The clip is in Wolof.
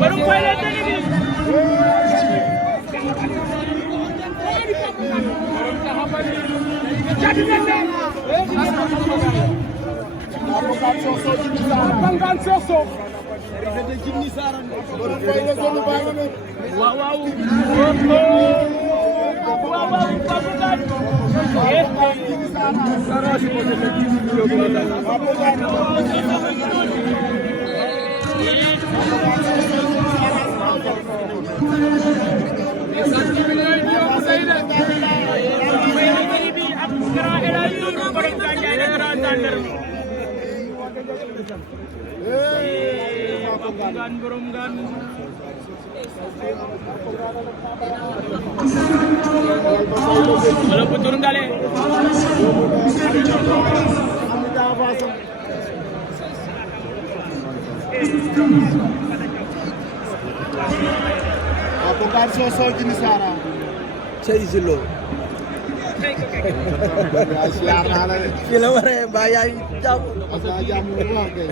baru koy leen dégg ni walaupun turun kali Bukan sosok jenis Sarah. Cey Zilo. Siar ala. Kilo mare bayai jam. Asa jam luar ke.